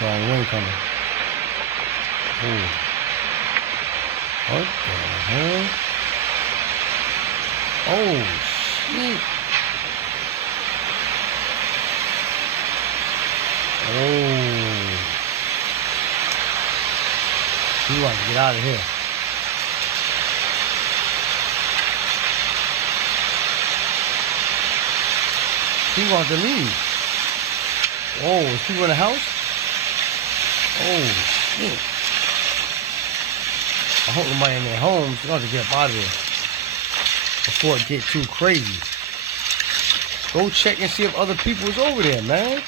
strong wind coming. Ooh. What the hell? Oh, shit. Oh. We want to get out of here. He wants to leave. Oh, is people in the house? Oh, shit. I hope nobody in their homes. We're going to get up out of there before it get too crazy. Go check and see if other people is over there, man.